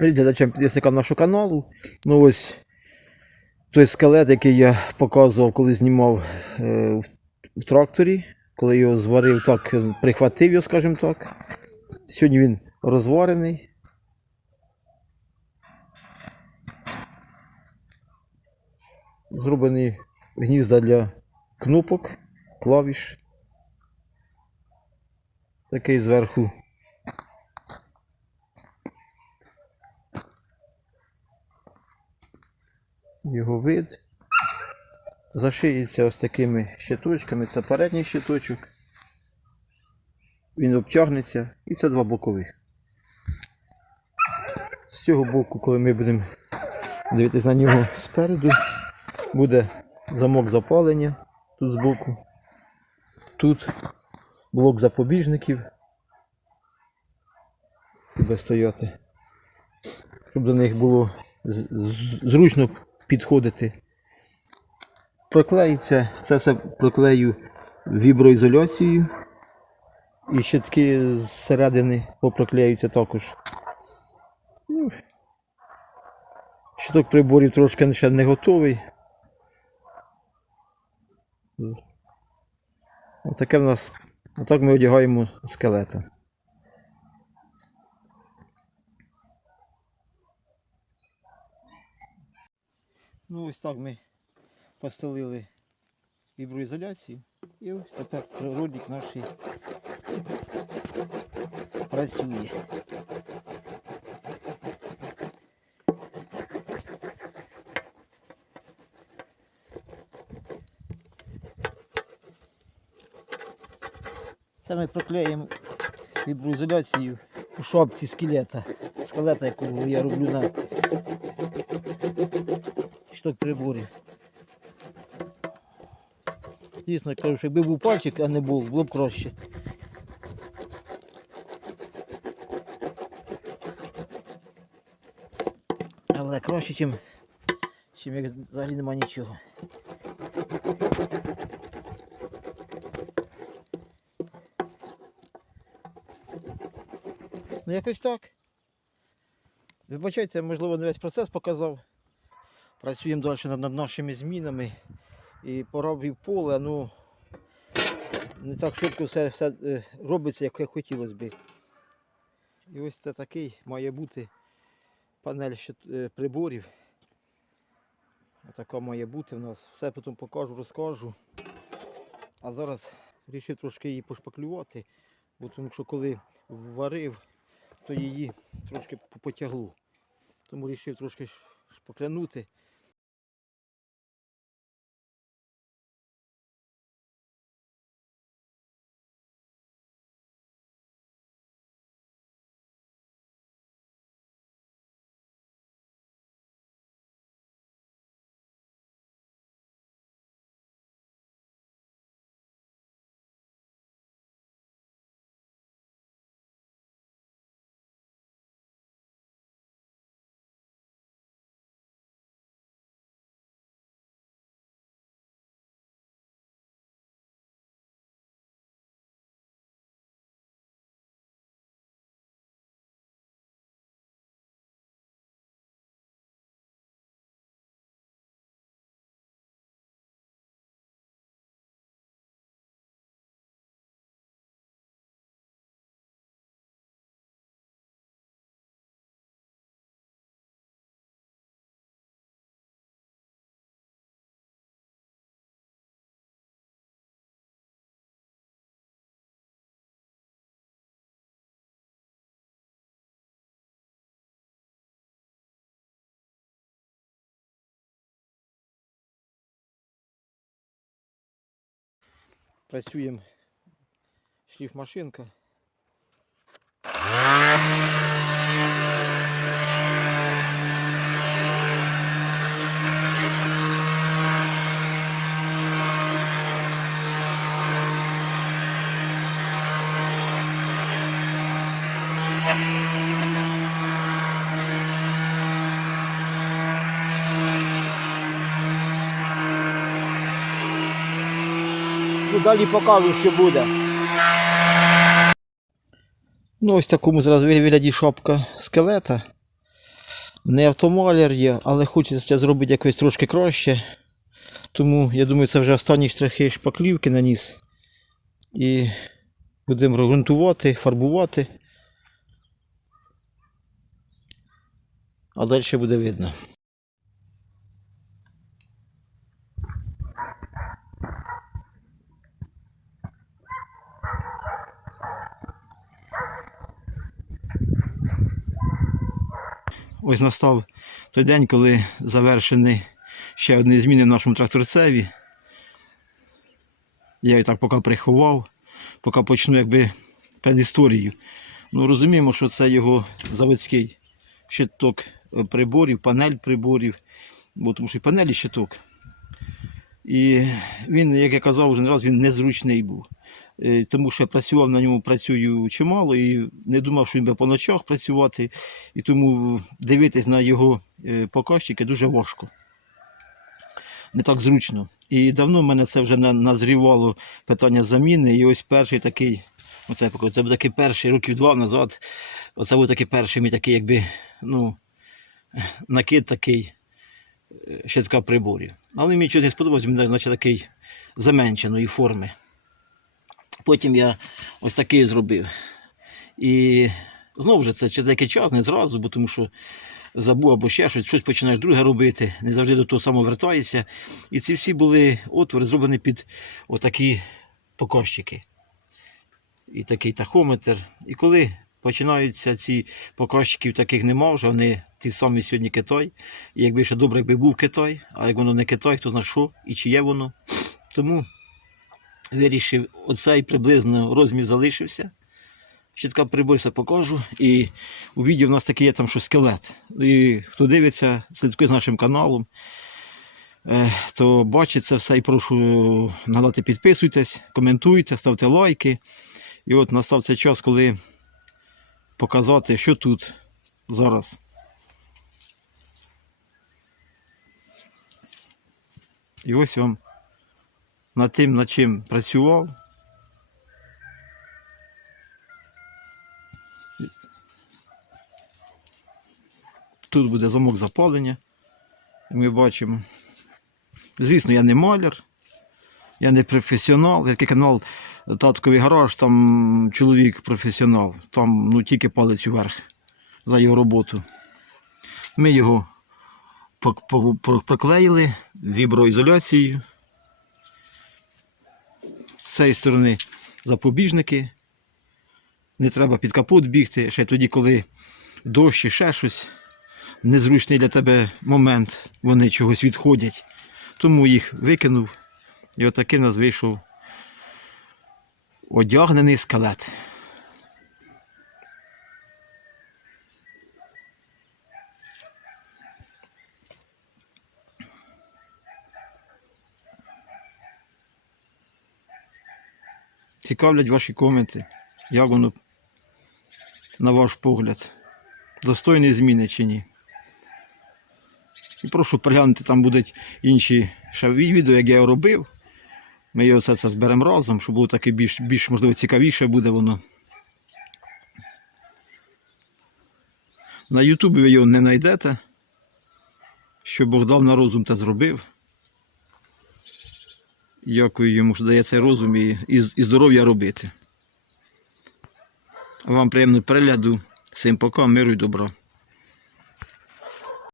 Глядачам підписникам нашого каналу. Ну ось той скелет, який я показував, коли знімав е, в, в тракторі, коли його зварив так, е, прихватив його, скажімо так. Сьогодні він розварений. Зроблені гнізда для кнопок, клавіш. Такий зверху його вид. Зашиється ось такими щиточками. Це передній щиточок. Він обтягнеться і це два бокових. З цього боку, коли ми будемо дивитися на нього спереду, буде замок запалення тут збоку. Тут блок запобіжників. Буде стояти. Щоб до них було зручно підходити. Проклеїться, це все проклею віброізоляцією. І щитки зсередини попроклеються також. Ну, Щиток приборів трошки ще не готовий. Отаке в нас. Отак ми одягаємо скелета. Ну ось так ми постелили віброізоляцію. І ось тепер природник наш працює. Це ми проклеїмо віброізоляцію у шапці скелета. Скелета, якого я роблю на шток приборів. Звісно, кажу, що якби був пальчик, а не був, було б краще. Але краще, чим, чим як взагалі нема нічого. Ну якось так. Вибачайте, можливо, не весь процес показав. Працюємо далі над, нашими змінами. І пора в поле, ну не так швидко все, все е, робиться, як хотілося би. І ось це такий має бути панель е, приборів. Така має бути в нас. Все потім покажу, розкажу. А зараз вирішив трошки її пошпаклювати, бо тому що коли варив, то її трошки потягло. Тому вирішив трошки шпаклянути. Працюємо шліфмашинка. Ну, далі покажу, що буде. Ну, ось такому зараз вигляді шапка скелета. Не автомалер є, але хочеться зробити якось трошки краще. Тому я думаю, це вже останні штрихи шпаклівки наніс. І будемо ґрунтувати, фарбувати. А далі буде видно. Ось настав той день, коли завершені ще одні зміни в нашому тракторцеві. Я її так поки приховав, поки почну якби предісторію. Ну розуміємо, що це його заводський щиток приборів, панель приборів, бо тому що і панель і щиток. І він, як я казав, вже не раз він незручний був. Е, Тому що я працював на ньому, працюю чимало і не думав, що він буде по ночах працювати. І тому дивитись на його е, показчики дуже важко. Не так зручно. І давно в мене це вже назрівало питання заміни. І ось перший такий, оце це був такий перший років два назад. Оце був такий перший мій такий, якби, ну, накид такий е, щитка приборів. Але мені щось не сподобалось, він наче такий заменшеної форми. Потім я ось такий зробив. І знову ж це через деякий час, не зразу, бо тому що забув або ще щось, щось починаєш друге робити, не завжди до того самого вертаєшся. І ці всі були отвори зроблені під отакі покощики. І такий тахометр. І коли починаються ці показчиків, таких нема вже, вони ті самі сьогодні Китай. І якби ще добре якби був Китай, а як воно не Китай, хто знає що і чи є воно. Тому вирішив, оцей приблизно розмір залишився. Щитка приборся покажу. І у відео в нас такий є там що скелет. І хто дивиться, слідкує з нашим каналом, е, то бачить це все і прошу нагадати, підписуйтесь, коментуйте, ставте лайки. І от настав цей час, коли показати, що тут зараз. І ось вам над тим, над чим працював. Тут буде замок запалення. Ми бачимо. Звісно, я не маляр, я не професіонал. Такий канал Татковий гараж, там чоловік професіонал. Там ну, тільки палець вверх за його роботу. Ми його проклеїли віброізоляцією. З цієї сторони запобіжники. Не треба під капот бігти, ще тоді, коли дощ і ще щось. Незручний для тебе момент, вони чогось відходять. Тому їх викинув. І отакий у нас вийшов одягнений скелет. Цікавлять ваші коменти, як воно, на ваш погляд, достойні зміни чи ні. І прошу переглянути, там будуть інші ще відео, як я його робив. Ми його все це зберемо разом, щоб було таке більш, більш можливо, цікавіше буде воно. На Ютубі ви його не знайдете. Що Бог дав на розум та зробив. Дякую йому, що дає розум і, і, здоров'я робити. Вам приємного перегляду. Всім пока, миру і добра.